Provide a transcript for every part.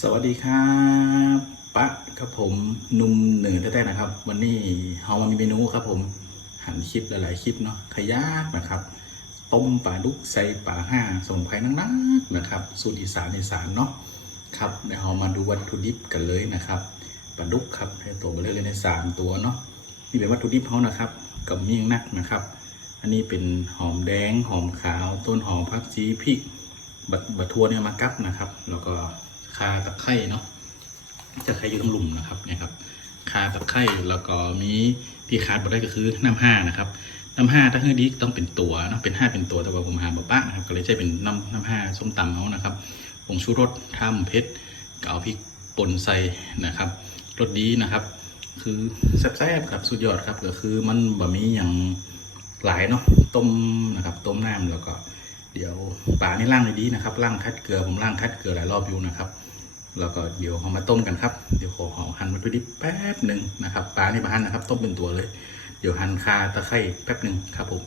สวัสดีครับปะครับผมนุ่มเหนือแท้ๆนะครับ วันนี้เฮามามีเมนูครับผมหันคลิปหลายๆคลิปเนาะขยากนะครับ ต้มปลาดุกใส่ปลาห้าสมุนไพรนักๆนะครับ สูตรอีสานอีสานเนาะครับเดี๋ยวเรามาดูวัตถุดิบกันเลยนะครับปลาดุกครับให้ตัวไปเลยเลยในสามตัวเนาะนี่เป็นวัตถุดิบเขานะครับ กับเมี่ยงนักนะครับ อันนี้เป็นหอมแดงหอมขาว ต้นหอมผักชีพริกบัตบัตทัวเนี่ยมากับนะครับ แล้วก็ คาตะไคร่เนาะจะไคร่อยู่ตรงหลุมนะครับเนี่ยครับ คาตะไคร่แล้วก็มีที่คาดบ่ได้ก็คือน้ำห้านะครับ น้ำห้าถ้าเฮือดีต้องเป็นตัวเนาะเป็นห้าเป็นตัวแต่ว่าผมหาบะปะนะครับก็เลยใช้เป็นน้ำน้ำห้าส้มตำเขานะครับผงชูรสท่ามเพชรก็เอาพริกป่นใส่นะครับรสดีนะครับ คือแซ่บๆครับสุดยอดครับก็คือมันบะมีอย่างหลายเนาะต้มนะครับต้มน้ำแล้วก็เดี๋ยวปลานี่ล่างเลยดีนะครับล่างคัดเกลือผมล่างคัดเกลือหลายรอบอยู่นะครับ แล้วก็เดี๋ยวเอามาต้มกันครับ เดี๋ยวขอหั่นวัตถุดิบแป๊บหนึ่งนะครับปลานี่มาหั่นนะครับ ต้มเป็นตัวเลย เดี๋ยวหั่นคาตะไคร้แป๊บหนึ่งครับผม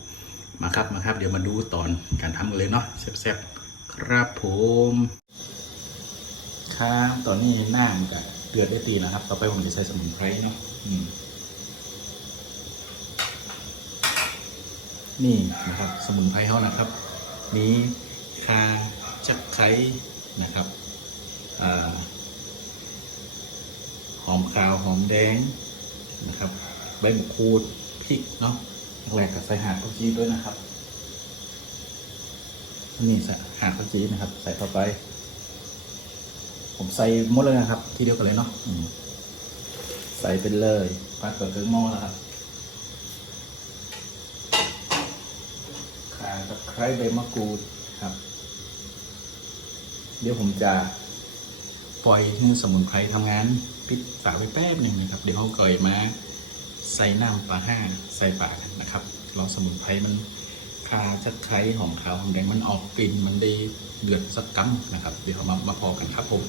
มาครับมาครับ เดี๋ยวมาดูตอนการทำกันเลยเนาะแซ่บๆครับผม ครับ ตอนนี้น้ำจะเดือดได้ตีนะครับ ต่อไปผมจะใส่สมุนไพรเนาะนี่นะครับ สมุนไพรเขานะครับมีคาจักไคร้นะครับ หอมขาวหอมแดงนะครับใบมะกรูดพริกเนาะแรกกับใส่หาดข้าวจีด้วยนะครับ นี่ใส่หาดข้าวจีนะครับ ใส่เข้าไป ผมใส่หมดเลยนะครับ ทีเดียวกันเลยเนาะใส่เป็นเลยปัดเปิดเครื่องหม้อแล้วครับข่าตะไคร้ใบมะกรูดครับ เดี๋ยวผมจะ ปล่อยให้สมุนไพรทำงานปิดฝาไว้แป๊บหนึ่งนะครับ เดี๋ยวเขาเกยมาใส่น้ำปลาห้าใส่ปากนะครับเราสมุนไพรมันคาตะไคร้หอมขาวหอมแดงมันออกกลิ่นมันได้เดือดสักกั๊มนะครับ เดี๋ยวมามาพอกันครับผม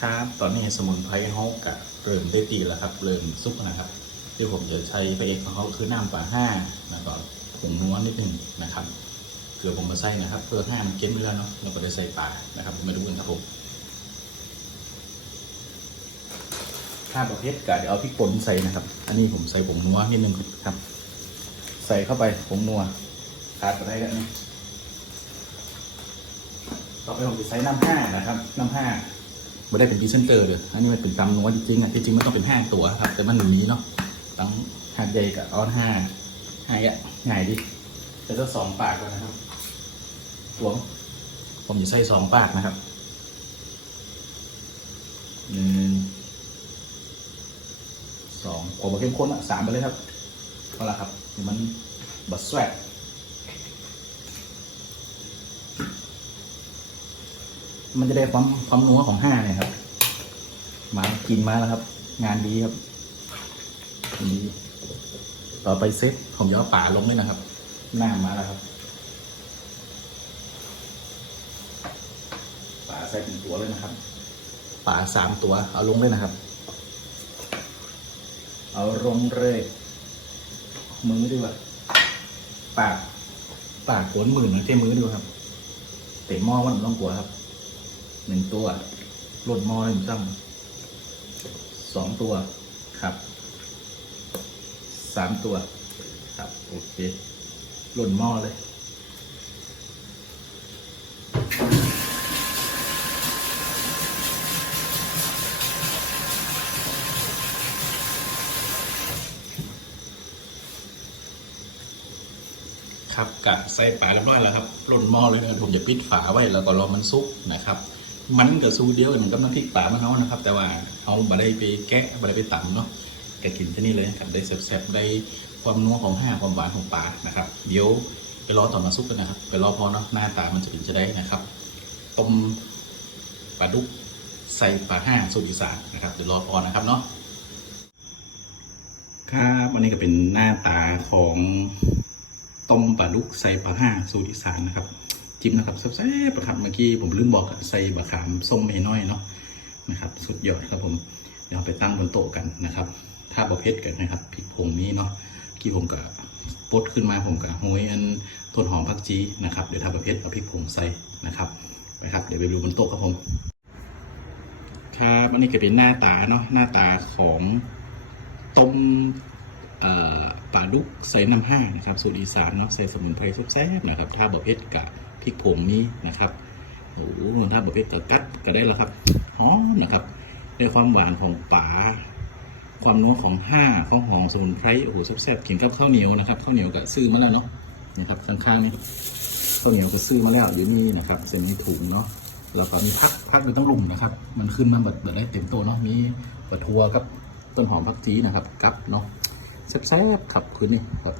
ครับตอนนี้สมุนไพรเขากะเริ่มได้ตีแล้วครับเริ่มซุกนะครับที่ผมจะใช้พระเอกของเขาคือน้ำปลาห้าแล้วก็ผงนัวนิดหนึ่งนะครับ ลือผมมาใส่นะครับเพื่อให้มันเก็บไว้แล้วเนาะเราก็ได้ใส่ปลานะครับมาดูกันครับผมถ้าประเภทกะเดี๋ยวเอาพริกป่นใส่นะครับ อันนี้ผมใส่ผงนัวนิดนึงครับ ใส่เข้าไปผงนัวขาดไปได้กันนะต่อไปผมจะใส่น้ำห้านะครับ น้ำห้าไม่ได้เป็นพรีเซนเตอร์เลยอันนี้มันเป็นตำนัวจจริงๆอะจริงๆมันต้องเป็นห้าตัวครับ แต่มันหนุนนี้เนาะตั้งหาดใหญ่กับอ้อนห้าห้าอะง่ายดิแต่ถ้าสองปากก่อนนะครับ ตัวผมจะใส่สองปากนะครับหนึ่งสองผมมาเข้มข้นอะสามไปเลยครับเอาละครับมันบัดแสบมันจะได้ความความนัวของห้าเนี่ยครับ มากินมาแล้วครับ งานดีครับดีต่อไปเซ็ตผมจะเอาป่าลงเลยนะครับ หน้ามาแล้วครับ ป่าใส่เป็นตัวเลยนะครับป่าสามตัว เอาลงเลยนะครับ เอาลงเลยมือดีกว่าปาก ปากขวนมือนะเท่มือดีกว่าครับเตะหม้อมันต้องกลัวครับหนึ่งตัวลดหม้อหนึ่งซ้ำสองตัวครับสามตัว ครับโอเคหล่นหม้อเลย ครับกะใส่ปลาเรียบร้อยแล้วครับหล่นหม้อเลยนะผมจะปิดฝาไว้แล้วก็รอมันซุกนะครับ มันกับซูเดียวกันกับน้ำพริกป่ามันเขานะครับ แต่ว่าเอาบะได้ไปแกะบะได้ไปตำเนาะแกะกินที่นี่เลยครับได้แซ่บๆได้ความนัวของห้าความหวานของปลานะครับ เดี๋ยวไปรอต่อมาซุปกันนะครับ ไปรอพอเนาะหน้าตามันจะเป็นจะได้นะครับต้มปลาดุกใส่ปลาห้าสูตรอีสานนะครับเดี๋ยวรอพอนะครับเนาะครับวันนี้ก็เป็นหน้าตาของ ต้มปลาดุกใส่ปลาห้าสูตรอีสานนะครับ จิ้มนะครับแซ่บๆครับเมื่อกี้ผมลืมบอกใส่บะขามส้มให้น้อยเนาะนะครับ สุดยอดครับผมเดี๋ยวไปตั้งบนโต๊ะกันนะครับ ถ้าประเภทกันนะครับพริกผงนี้เนาะที่ผมกับปดขึ้นมาผมกับห้ยอันต้นหอมผักจีนะครับเดี๋ยวถ้าประเภทเอาพริกผงใส่นะครับไปครับเดี๋ยวไปดูบนโต๊ะครับผมครับอันนี้ก็เป็นหน้าตาเนาะหน้าตาของต้ม ปลาดุกใส่น้ำห้านะครับสูตรอีสานเนาะใส่สมุนไพรแซ่บๆนะครับถ้าบะเพ็ดกับพริกผงนี้นะครับโอ้โหถ้าบะเพ็ดกับกัดก็ได้แล้วครับหอมนะครับด้วยความหวานของปลาความนัวของห้าของหอมสมุนไพรโอ้โหแซ่บๆกินกับข้าวเหนียวนะครับข้าวเหนียวกับซื้อมาแล้วเนาะนี่ครับข้างๆนี่ข้าวเหนียวก็ซื้อมาแล้วอยู่นี่นะครับเส้นนี้ถุงเนาะแล้วก็มีพักพักอยู่ตั้งลุมนะครับ มันขึ้นมาแบบแบบได้เต็มโตเนาะมีปลาทัวกับต้นหอมพักจีนะครับกับเนาะ แซ่บๆครับคืนนี้ครับ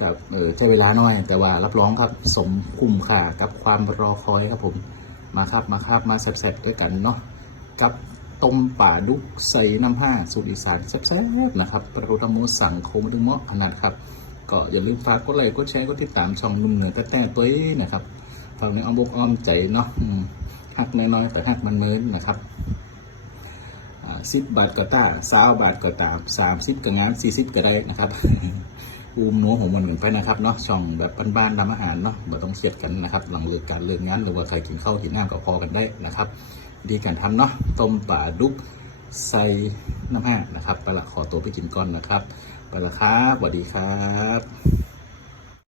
กับเออใช้เวลาหน่อย แต่ว่ารับรองครับสมคุ้มค่ากับความรอคอยครับผมมาครับมาครับมาแซ่บๆด้วยกันเนาะกับต้มป่าดุกใส่น้ำผ้าสูตรอีสานแซ่บๆนะครับประตโดมูสั่งโคมดึงเมาะขนาดครับ ก็อย่าลืมฝากกดไลค์กดแชร์กดติดตามช่องนุ่มเหนือแต่แต่ตัวนี้นะครับฝากในอ้อมบกอ้อมใจเนาะหักน้อยๆแต่หักมันเมินนะครับ สิบบาทก็ตาสาวบาทก็ตามสามสิบก็งานสี่สิบก็ได้นะครับอูมหนัวของมันเหมือนไปนะครับเนาะช่องแบบบ้านๆทำอาหารเนาะไม่ต้องเครียดกันนะครับหลังเลิกการเลิกงานหรือว่าใครกินข้าวกินน้ำก็พอกันได้นะครับวิธีการทำเนาะต้มป่าดุกใส่น้ำห้านะครับไปละขอตัวไปกินก่อนนะครับไปละครับสวัสดีครับ